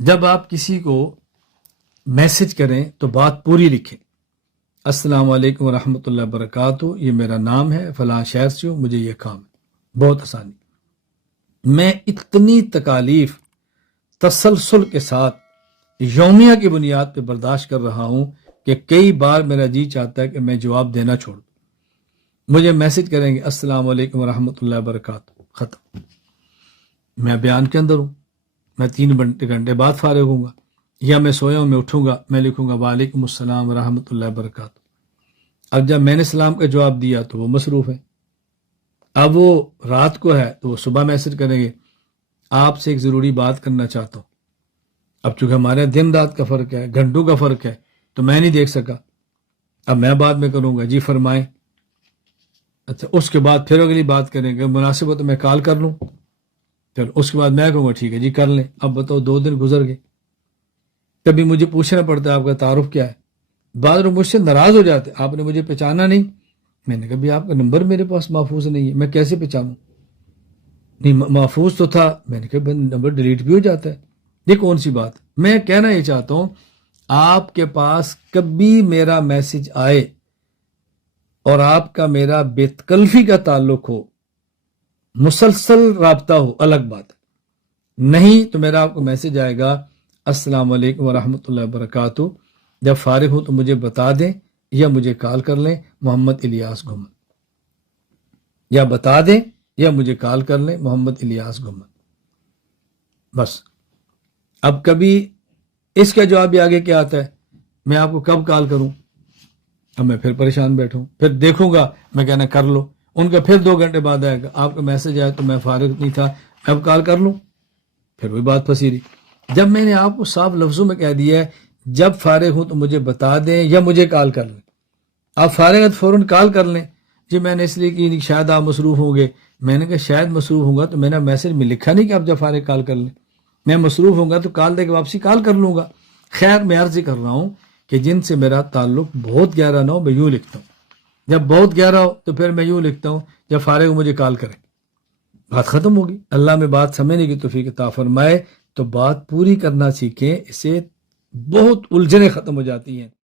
جب آپ کسی کو میسج کریں تو بات پوری لکھیں. السلام علیکم ورحمۃ اللہ وبرکاتہ، یہ میرا نام ہے، فلاں شہر سے ہوں، مجھے یہ کام ہے. بہت آسانی. میں اتنی تکالیف تسلسل کے ساتھ یومیہ کی بنیاد پہ برداشت کر رہا ہوں کہ کئی بار میرا جی چاہتا ہے کہ میں جواب دینا چھوڑ دوں. مجھے میسج کریں گے السلام علیکم ورحمۃ اللہ وبرکاتہ، ختم. میں بیان کے اندر ہوں، میں 3 گھنٹے بعد فارغ ہوں گا، یا میں سویا ہوں، میں اٹھوں گا، میں لکھوں گا وعلیکم السلام ورحمۃ اللہ وبرکاتہ. اب جب میں نے سلام کا جواب دیا تو وہ مصروف ہے. اب وہ رات کو ہے تو وہ صبح میسج کریں گے آپ سے ایک ضروری بات کرنا چاہتا ہوں. اب چونکہ ہمارے دن رات کا فرق ہے، گھنٹوں کا فرق ہے، تو میں نہیں دیکھ سکا. اب میں بعد میں کروں گا، جی فرمائیں. اچھا، اس کے بعد پھر اگلی بات کریں گے، مناسب ہو تو میں کال کر لوں. پھر اس کے بعد میں کہوں گا ٹھیک ہے جی کر لیں. اب بتاؤ 2 دن گزر گئے. کبھی مجھے پوچھنا پڑتا ہے آپ کا تعارف کیا ہے. بعض لوگ مجھ سے ناراض ہو جاتے، آپ نے مجھے پہچانا نہیں. میں نے کہا بھی آپ کا نمبر میرے پاس محفوظ نہیں ہے، میں کیسے پہچانوں؟ نہیں محفوظ تو تھا. میں نے کہا نمبر ڈیلیٹ بھی ہو جاتا ہے. یہ کون سی بات؟ میں کہنا یہ چاہتا ہوں آپ کے پاس کبھی میرا میسج آئے اور آپ کا میرا بے تکلفی کا تعلق ہو، مسلسل رابطہ ہو، الگ بات ہے. نہیں تو میرا آپ کو میسج آئے گا السلام علیکم ورحمۃ اللہ وبرکاتہ، جب فارغ ہو تو مجھے بتا دیں یا مجھے کال کر لیں، محمد الیاس گھمن. یا بتا دیں یا مجھے کال کر لیں، محمد الیاس گھمن. بس. اب کبھی اس کا جواب بھی آگے کیا آتا ہے، میں آپ کو کب کال کروں. اب میں پھر پریشان بیٹھوں، پھر دیکھوں گا، میں کہنا کر لو. ان کا پھر 2 گھنٹے بعد آئے گا آپ کا میسج آیا تو میں فارغ نہیں تھا، میں اب کال کر لوں. پھر وہی بات پھنسی رہی. جب میں نے آپ کو صاف لفظوں میں کہہ دیا ہے جب فارغ ہوں تو مجھے بتا دیں یا مجھے کال کر لیں. آپ فارغ ہیں تو فوراً کال کر لیں. جی میں نے اس لیے کہ شاید آپ مصروف ہوں گے. میں نے کہا شاید مصروف ہوں گا تو میں نے میسج میں لکھا نہیں کہ آپ جب فارغ کال کر لیں. میں مصروف ہوں گا تو کال دے کے واپسی کال کر لوں گا. خیر میں عرض کر رہا ہوں کہ جن سے میرا تعلق بہت گہرا نہ ہو میں یوں لکھتا ہوں، جب بہت گہرا ہو تو پھر میں یوں لکھتا ہوں جب فارغ ہو مجھے کال کریں. بات ختم ہوگی. اللہ میں بات سمجھنے کی توفیق عطا فرمائے. تو بات پوری کرنا سیکھیں، اسے بہت الجھنیں ختم ہو جاتی ہیں.